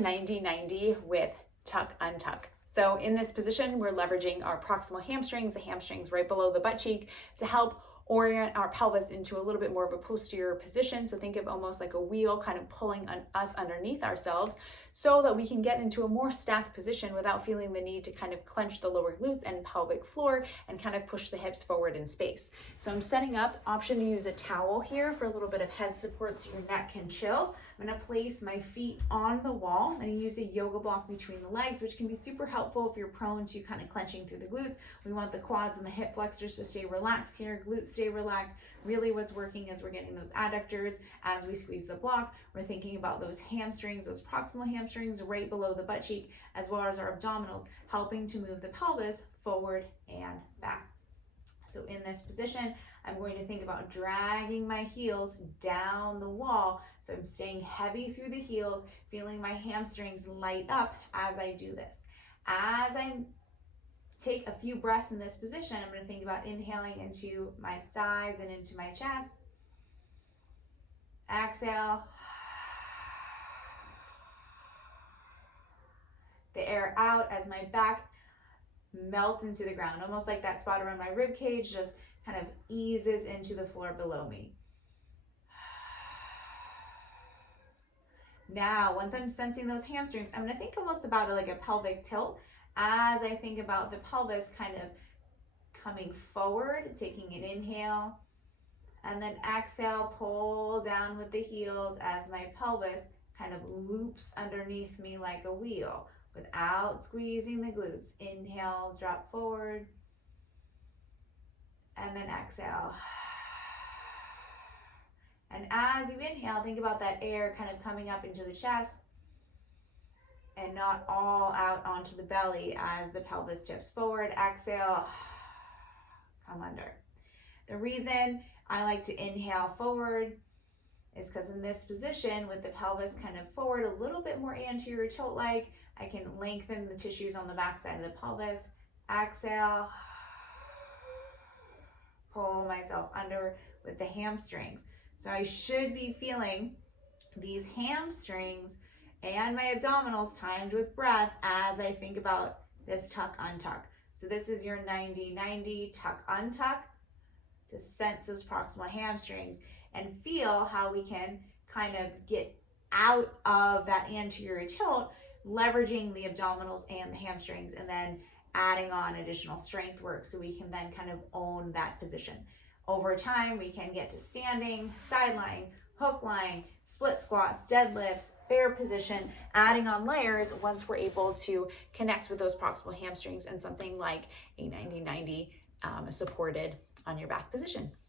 90-90 with tuck untuck. So in this position, we're leveraging our proximal hamstrings, the hamstrings right below the butt cheek, to help orient our pelvis into a little bit more of a posterior position. So think of almost like a wheel kind of pulling us underneath ourselves so that we can get into a more stacked position without feeling the need to kind of clench the lower glutes and pelvic floor and kind of push the hips forward in space. So I'm setting up, option to use a towel here for a little bit of head support so your neck can chill. I'm gonna place my feet on the wall and use a yoga block between the legs, which can be super helpful if you're prone to kind of clenching through the glutes. We want the quads and the hip flexors to stay relaxed here, glutes stay relaxed. Really what's working is we're getting those adductors as we squeeze the block. We're thinking about those hamstrings, those proximal hamstrings right below the butt cheek, as well as our abdominals, helping to move the pelvis forward and back. So in this position, I'm going to think about dragging my heels down the wall. So I'm staying heavy through the heels, feeling my hamstrings light up as I do this. As I take a few breaths in this position, I'm going to think about inhaling into my sides and into my chest. Exhale. The air out as my back melts into the ground, almost like that spot around my rib cage just kind of eases into the floor below me. Now, once I'm sensing those hamstrings, I'm going to think almost about it like a pelvic tilt as I think about the pelvis kind of coming forward, taking an inhale, and then exhale, pull down with the heels as my pelvis kind of loops underneath me like a wheel without squeezing the glutes. Inhale, drop forward, and then exhale. And as you inhale, think about that air kind of coming up into the chest and not all out onto the belly as the pelvis tips forward. Exhale, come under. The reason I like to inhale forward is because in this position, with the pelvis kind of forward, a little bit more anterior tilt-like, I can lengthen the tissues on the backside of the pelvis. Exhale, pull myself under with the hamstrings. So I should be feeling these hamstrings and my abdominals timed with breath as I think about this tuck untuck. So this is your 90-90 tuck untuck to sense those proximal hamstrings and feel how we can kind of get out of that anterior tilt, leveraging the abdominals and the hamstrings, and then adding on additional strength work so we can then kind of own that position. Over time, we can get to standing, side lying, hook lying, split squats, deadlifts, bear position, adding on layers once we're able to connect with those proximal hamstrings and something like a 90-90 supported on your back position.